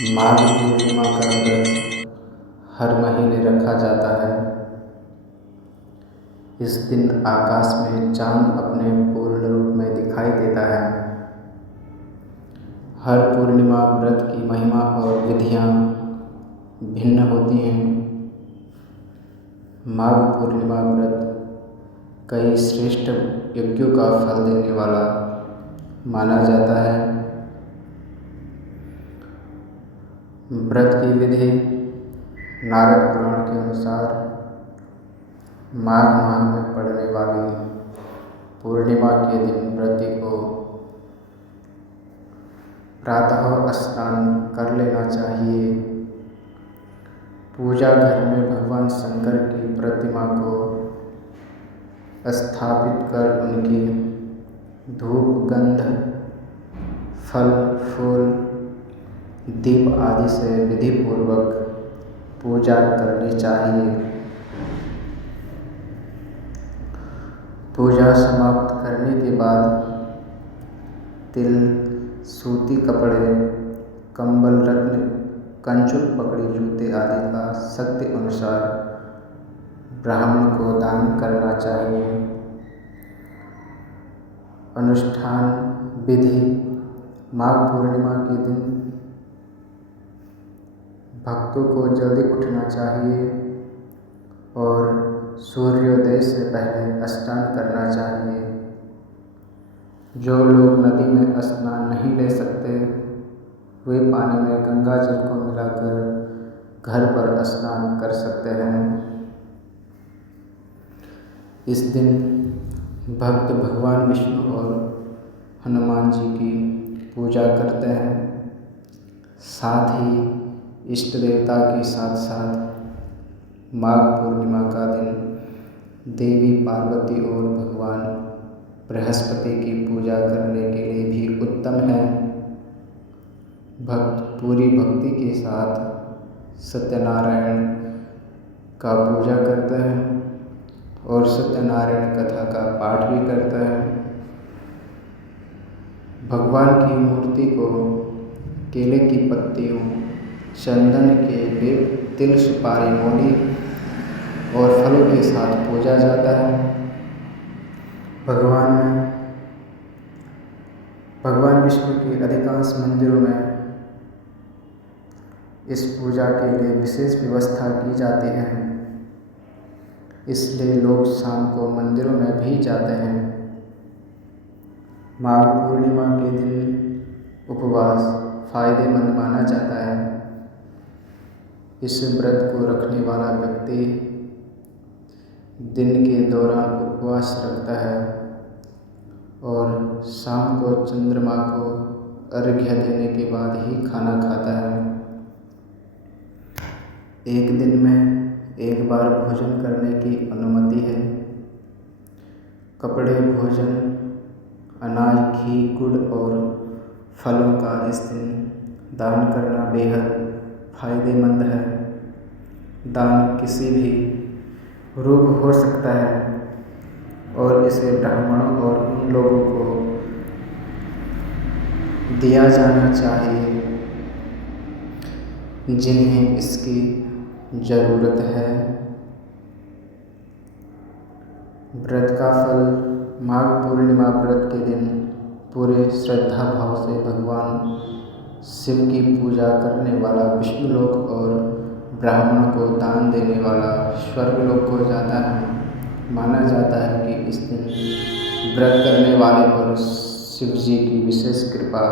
माघ पूर्णिमा का व्रत हर महीने रखा जाता है। इस दिन आकाश में चांद अपने पूर्ण रूप में दिखाई देता है। हर पूर्णिमा व्रत की महिमा और विधियाँ भिन्न होती हैं। माघ पूर्णिमा व्रत कई श्रेष्ठ यज्ञों का फल देने वाला माना जाता है। व्रत की विधि नारद पुराण के अनुसार माघ माह में पड़ने वाली पूर्णिमा के दिन व्रती को प्रातः स्नान कर लेना चाहिए। पूजा घर में भगवान शंकर की प्रतिमा को स्थापित कर उनकी धूप, गंध, फल, फूल, दीप आदि से विधि पूर्वक पूजा करनी चाहिए। पूजा समाप्त करने के बाद तिल, सूती कपड़े, कंबल, रत्न, कंचुक, पकड़ी, जूते आदि का शक्ति अनुसार ब्राह्मण को दान करना चाहिए। अनुष्ठान विधि माघ पूर्णिमा के दिन भक्तों को जल्दी उठना चाहिए और सूर्योदय से पहले स्नान करना चाहिए। जो लोग नदी में स्नान नहीं ले सकते वे पानी में गंगा जल को मिलाकर घर पर स्नान कर सकते हैं। इस दिन भक्त भगवान विष्णु और हनुमान जी की पूजा करते हैं। साथ ही इष्ट देवता के साथ साथ माघ पूर्णिमा का दिन देवी पार्वती और भगवान बृहस्पति की पूजा करने के लिए भी उत्तम है। भक्त पूरी भक्ति के साथ सत्यनारायण का पूजा करते हैं और सत्यनारायण कथा का पाठ भी करते हैं। भगवान की मूर्ति को केले की पत्तियों, चंदन के लेप, तिल, सुपारी, मूली और फलों के साथ पूजा जाता है। भगवान विष्णु के अधिकांश मंदिरों में इस पूजा के लिए विशेष व्यवस्था की जाती है, इसलिए लोग शाम को मंदिरों में भी जाते हैं। माघ पूर्णिमा के दिन उपवास फायदेमंद माना जाता है। इस व्रत को रखने वाला व्यक्ति दिन के दौरान उपवास रखता है और शाम को चंद्रमा को अर्घ्य देने के बाद ही खाना खाता है। एक दिन में एक बार भोजन करने की अनुमति है। कपड़े, भोजन, अनाज, घी, गुड़ और फलों का इस दिन दान करना बेहद फायदेमंद है। दान किसी भी रूप हो सकता है और इसे ब्राह्मणों और उन लोगों को दिया जाना चाहिए जिन्हें इसकी ज़रूरत है। व्रत का फल माघ पूर्णिमा व्रत के दिन पूरे श्रद्धा भाव से भगवान शिव की पूजा करने वाला विष्णुलोक और ब्राह्मण को दान देने वाला स्वर्गलोक को जाता है। माना जाता है कि इस दिन व्रत करने वाले पर शिव जी की विशेष कृपा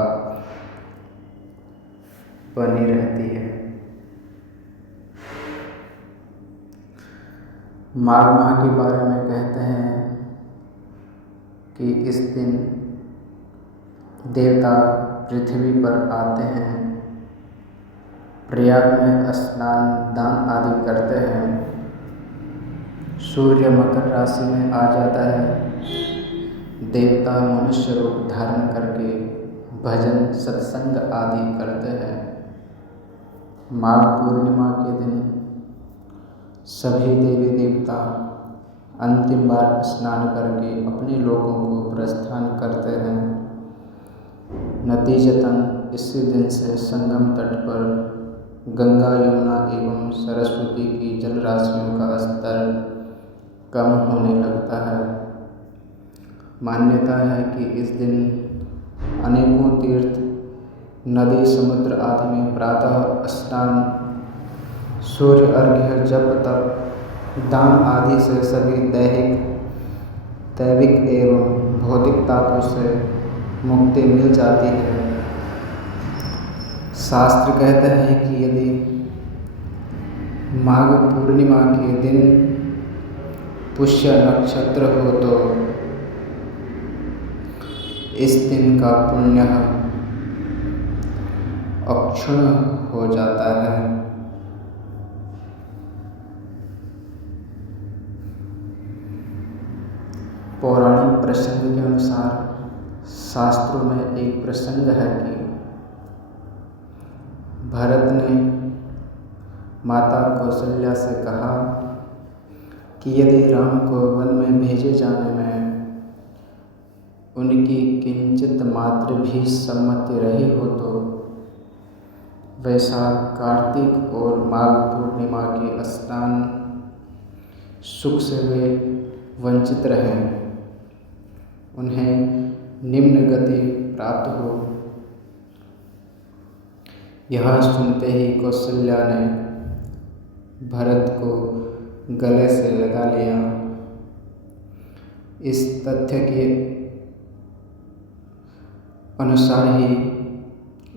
बनी रहती है। माघ माह के बारे में कहते हैं कि इस दिन देवता पृथ्वी पर आते हैं, प्रयाग में स्नान, दान आदि करते हैं। सूर्य मकर राशि में आ जाता है। देवता मनुष्य रूप धारण करके भजन, सत्संग आदि करते हैं। माघ पूर्णिमा के दिन सभी देवी देवता अंतिम बार स्नान करके अपने लोकों को प्रस्थान करते हैं। नतीजतन इसी दिन से संगम तट पर गंगा, यमुना एवं सरस्वती की जलराशियों का स्तर कम होने लगता है। मान्यता है कि इस दिन अनेकों तीर्थ, नदी, समुद्र आदि में प्रातः स्नान, सूर्य अर्घ्य, जप, तप, दान आदि से सभी दैविक एवं भौतिक तापों से मुक्ति मिल जाती है। शास्त्र कहते हैं कि यदि माघ पूर्णिमा के दिन पुष्य नक्षत्र हो तो इस दिन का पुण्य अक्षुण्ण हो जाता है। पौराणिक प्रसंग के अनुसार शास्त्रों में एक प्रसंग है कि भरत ने माता कौशल्या से कहा कि यदि राम को वन में भेजे जाने में उनकी किंचित मात्र भी सम्मति रही हो तो वैशाख, कार्तिक और माघ पूर्णिमा के स्नान सुख से वे वंचित रहें, उन्हें निम्न गति प्राप्त हो। यह सुनते ही कौशल्या ने भरत को गले से लगा लिया। इस तथ्य के अनुसार ही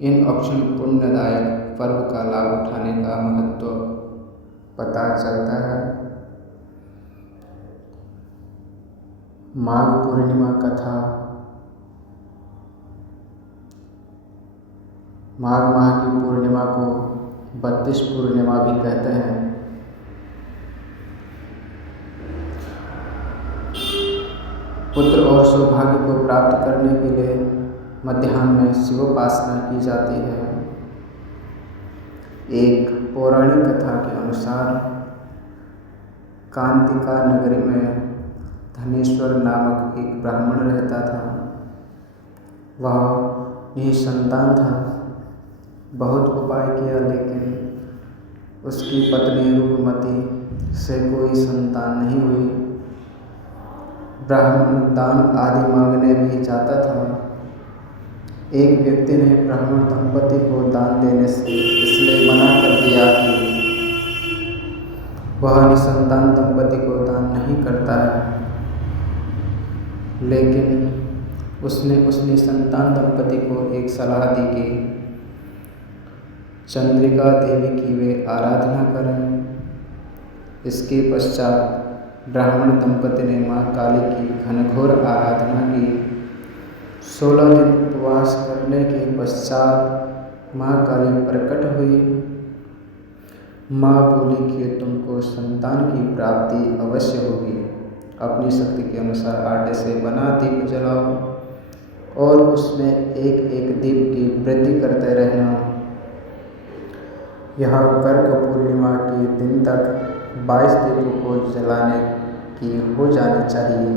इन अक्षुण्ण पुण्यदायक पर्व का लाभ उठाने का महत्व पता चलता है। माघ पूर्णिमा कथा माघ माह की पूर्णिमा को 32 पूर्णिमा भी कहते हैं। पुत्र और सौभाग्य को प्राप्त करने के लिए मध्याह्न में शिवोपासना की जाती है। एक पौराणिक कथा के अनुसार कांतिका नगरी में धनेश्वर नामक एक ब्राह्मण रहता था। वह निसंतान था। बहुत उपाय किया लेकिन उसकी पत्नी रूपमती से कोई संतान नहीं हुई। ब्राह्मण दान आदि मांगने भी जाता था। एक व्यक्ति ने ब्राह्मण दंपति को दान देने से इसलिए मना कर दिया कि वह निसंतान दंपति को दान नहीं करता है, लेकिन उसने उस निसंतान दंपति को एक सलाह दी कि चंद्रिका देवी की वे आराधना करें। इसके पश्चात ब्राह्मण दंपति ने माँ काली की घनघोर आराधना की। 16 दिन उपवास करने के पश्चात माँ काली प्रकट हुई। माँ बोली कि तुमको संतान की प्राप्ति अवश्य होगी। अपनी शक्ति के अनुसार आटे से बना दीप जलाओ और उसमें एक एक दीप की वृद्धि करते रहना। यह कर्क पूर्णिमा के दिन तक 22 दीपों को जलाने की हो जानी चाहिए।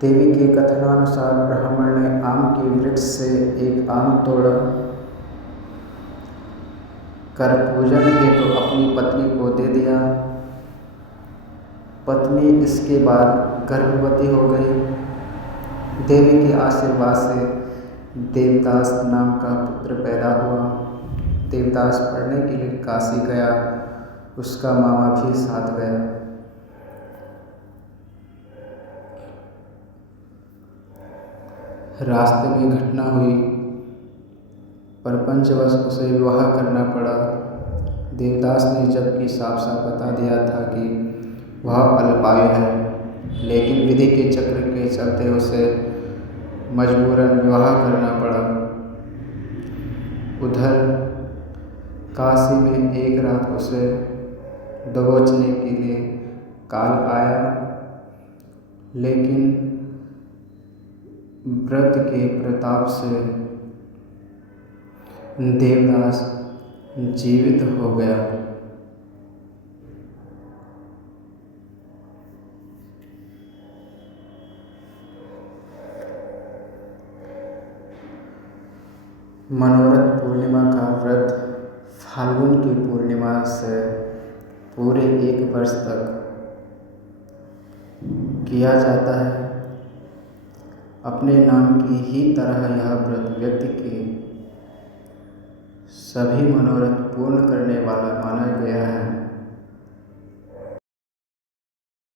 देवी के कथनानुसार ब्राह्मण ने आम के वृक्ष से एक आम तोड़ कर पूजन हेतु अपनी पत्नी को दे दिया। पत्नी इसके बाद गर्भवती हो गई। देवी के आशीर्वाद से देवदास नाम का पुत्र पैदा हुआ। देवदास पढ़ने के लिए काशी गया। उसका मामा भी साथ गया। रास्ते में घटना हुई। प्रपंचवश उसे विवाह करना पड़ा। देवदास ने जबकि साफ साफ बता दिया था कि वह अल्पायु है, लेकिन विधि के चक्र के चलते उसे मजबूरन विवाह करना पड़ा। उधर काशी में एक रात उसे दबोचने के लिए काल आया, लेकिन व्रत के प्रताप से देवदास जीवित हो गया। मनोरथ पूर्णिमा का व्रत फाल्गुन की पूर्णिमा से पूरे 1 वर्ष तक किया जाता है। अपने नाम की ही तरह यह व्रत व्यक्ति के सभी मनोरथ पूर्ण करने वाला माना गया है।